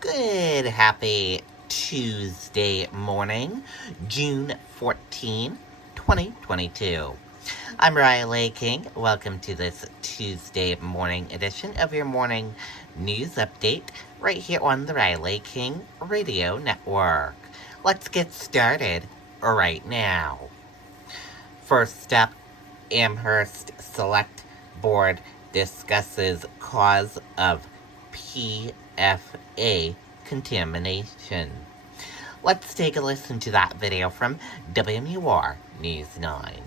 Good, happy Tuesday morning, June 14, 2022. I'm Riley King. Welcome to this Tuesday morning edition of your morning news update right here on the Riley King Radio Network. Let's get started right now. First up, Amherst Select Board discusses cause of PFA contamination. Let's take a listen to that video from WMUR News 9.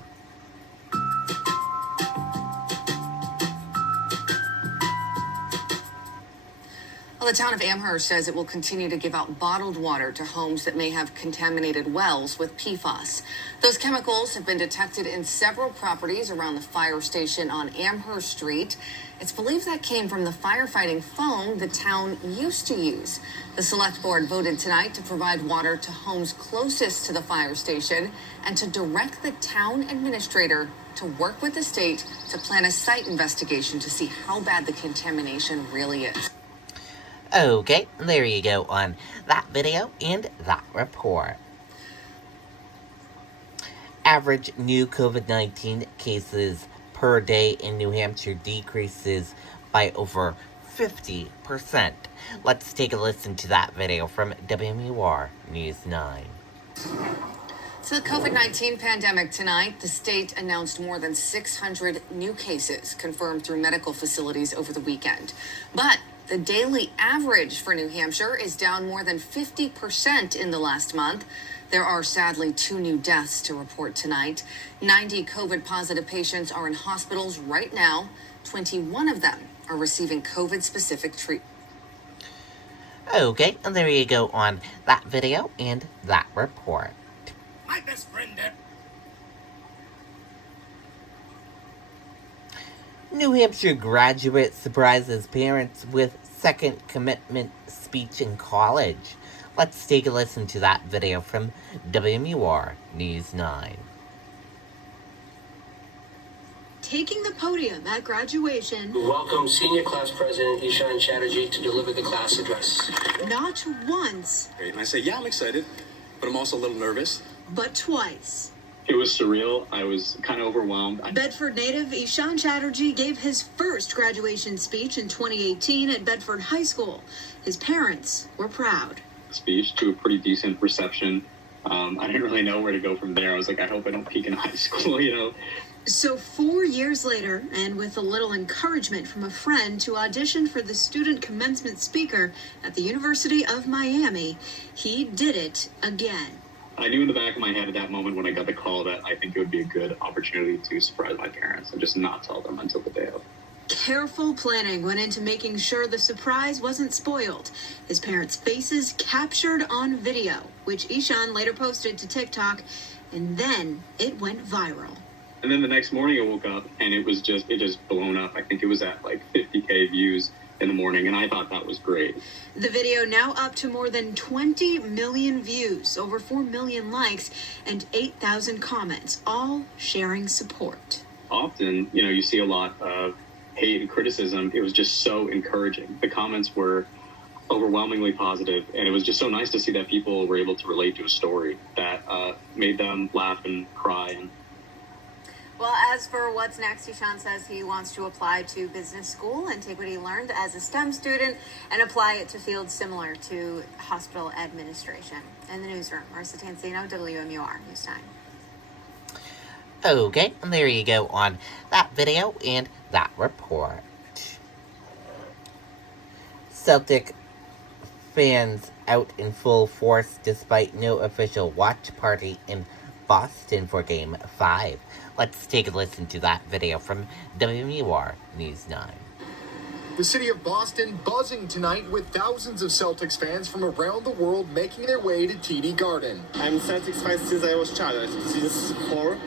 Well, the town of Amherst says it will continue to give out bottled water to homes that may have contaminated wells with PFAS. Those chemicals have been detected in several properties around the fire station on Amherst Street. It's believed that came from the firefighting foam the town used to use. The select board voted tonight to provide water to homes closest to the fire station and to direct the town administrator to work with the state to plan a site investigation to see how bad the contamination really is. Okay, there you go on that video and that report. Average new COVID-19 cases per day in New Hampshire decreases by over 50%. Let's take a listen to that video from WMUR News 9. So the COVID-19 pandemic tonight, the state announced more than 600 new cases confirmed through medical facilities over the weekend. But the daily average for New Hampshire is down more than 50% in the last month. There are sadly 2 new deaths to report tonight. 90 COVID positive patients are in hospitals right now. 21 of them are receiving COVID specific treatment. Okay, and there you go on that video and that report. My best friend there. New Hampshire graduate surprises parents with second commitment speech in college. Let's take a listen to that video from WMUR News 9. Taking the podium at graduation, Welcome Senior Class President Ishan Chatterjee to deliver the class address. not once, And I say, yeah, I'm excited, but I'm also a little nervous. but twice. It was surreal. I was kind of overwhelmed. Bedford native Ishan Chatterjee gave his first graduation speech in 2018 at Bedford High School. His parents were proud. Speech to a pretty decent reception. I didn't really know where to go from there. I was like, I hope I don't peak in high school, So 4 years later, and with a little encouragement from a friend to audition for the student commencement speaker at the University of Miami, he did it again. I knew in the back of my head at that moment when I got the call that I think it would be a good opportunity to surprise my parents and just not tell them until the day of. Careful planning went into making sure the surprise wasn't spoiled. His parents' faces captured on video, which Ishan later posted to TikTok, and then it went viral. And then the next morning I woke up and it just blown up. I think it was at like 50K views in the morning, and I thought that was great. The video now up to more than 20 million views, over 4 million likes, and 8,000 comments, all sharing support. Often, you see a lot of hate and criticism. It was just so encouraging. The comments were overwhelmingly positive, and it was just so nice to see that people were able to relate to a story that made them laugh and cry. Well, as for what's next, Ishan says he wants to apply to business school and take what he learned as a STEM student and apply it to fields similar to hospital administration. In the newsroom, Marissa Tansino, WMUR News 9. Okay, and there you go on that video and that report. Celtic fans out in full force despite no official watch party in Boston for Game 5. Let's take a listen to that video from WMUR News 9. The city of Boston buzzing tonight with thousands of Celtics fans from around the world making their way to TD Garden. I'm Celtics fan since I was child, since 4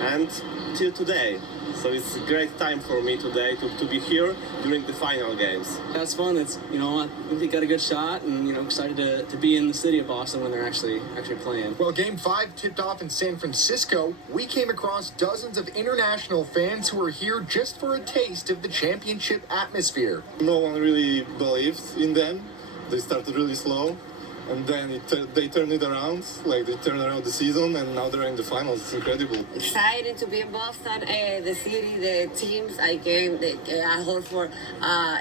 and till today. So it's a great time for me today to be here during the final games. That's fun. It's, I think they got a good shot and, excited to be in the city of Boston when they're actually playing. Well, Game 5 tipped off in San Francisco. We came across dozens of international fans who were here just for a taste of the championship atmosphere. No one really believed in them. They started really slow, and then they turned it around. Like they turned around the season, and now they're in the finals. It's incredible. Excited to be in Boston, the city, the teams. I came. I hold for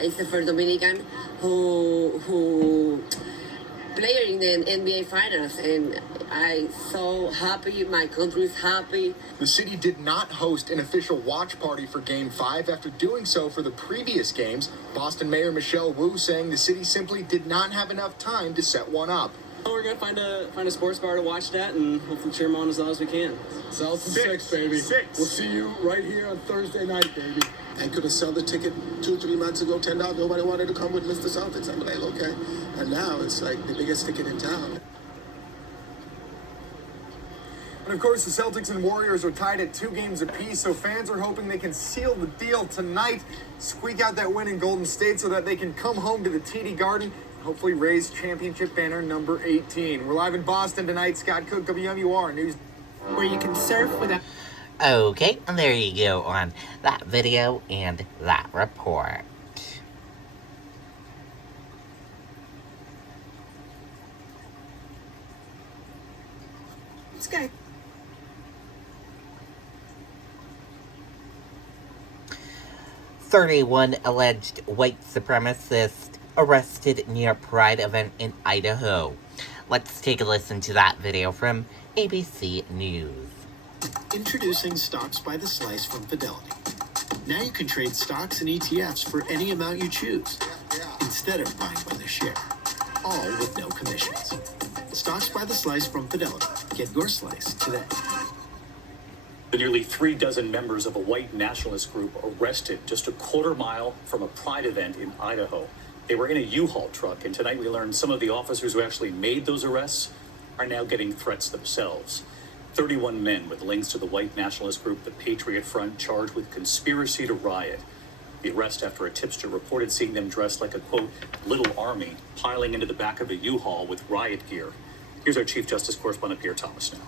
is the first Dominican who player in the NBA Finals, and I so happy. My country is happy. The city did not host an official watch party for Game 5 after doing so for the previous games. Boston Mayor Michelle Wu saying the city simply did not have enough time to set one up. We're gonna find a sports bar to watch that and hopefully cheer them on as long as we can. Celtics 6, baby. 6. We'll see you right here on Thursday night, baby. I could have sold the ticket 2-3 months ago, $10. Nobody wanted to come with Mr. Celtics. I'm like, okay. And now it's like the biggest ticket in town. And of course, the Celtics and Warriors are tied at 2 games apiece, so fans are hoping they can seal the deal tonight, squeak out that win in Golden State so that they can come home to the TD Garden and hopefully raise championship banner number 18. We're live in Boston tonight. Scott Cook, WMUR News. Where you can surf without... Okay, and there you go on that video and that report. This guy... 31 alleged white supremacists arrested near Pride event in Idaho. Let's take a listen to that video from ABC News. Introducing Stocks by the Slice from Fidelity. Now you can trade stocks and ETFs for any amount you choose, instead of buying by the share, all with no commissions. Stocks by the Slice from Fidelity. Get your slice today. The nearly 3 dozen members of a white nationalist group arrested just a quarter mile from a Pride event in Idaho. They were in a U-Haul truck, and tonight we learned some of the officers who actually made those arrests are now getting threats themselves. 31 men with links to the white nationalist group, the Patriot Front, charged with conspiracy to riot. The arrest after a tipster reported seeing them dressed like a, quote, little army, piling into the back of a U-Haul with riot gear. Here's our Chief Justice correspondent, Pierre Thomas, now.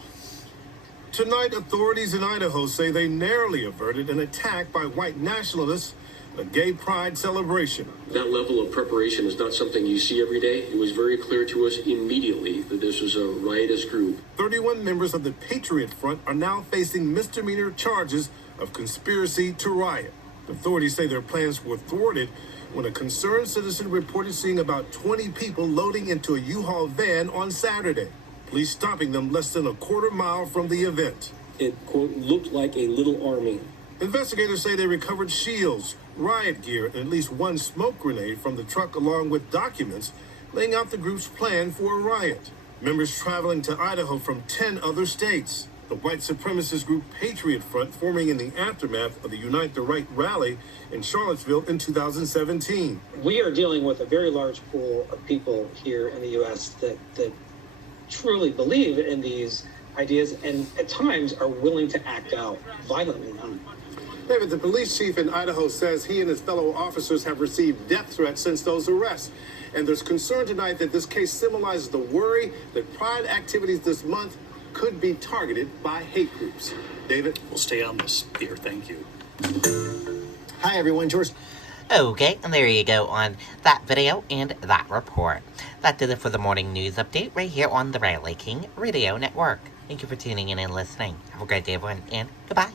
Tonight, authorities in Idaho say they narrowly averted an attack by white nationalists at a gay pride celebration. That level of preparation is not something you see every day. It was very clear to us immediately that this was a riotous group. 31 members of the Patriot Front are now facing misdemeanor charges of conspiracy to riot. Authorities say their plans were thwarted when a concerned citizen reported seeing about 20 people loading into a U-Haul van on Saturday. Police stopping them less than a quarter mile from the event. It, quote, looked like a little army. Investigators say they recovered shields, riot gear, and at least 1 smoke grenade from the truck, along with documents laying out the group's plan for a riot. Members traveling to Idaho from 10 other states. The white supremacist group Patriot Front, forming in the aftermath of the Unite the Right rally in Charlottesville in 2017. We are dealing with a very large pool of people here in the U.S. that truly believe in these ideas and at times are willing to act out violently. David, the police chief in Idaho says he and his fellow officers have received death threats since those arrests. And there's concern tonight that this case symbolizes the worry that pride activities this month could be targeted by hate groups. David? We'll stay on this, Peter. Thank you. Hi, everyone. George. Okay, and there you go on that video and that report. That did it for the morning news update right here on the Riley King Radio Network. Thank you for tuning in and listening. Have a great day, everyone, and goodbye.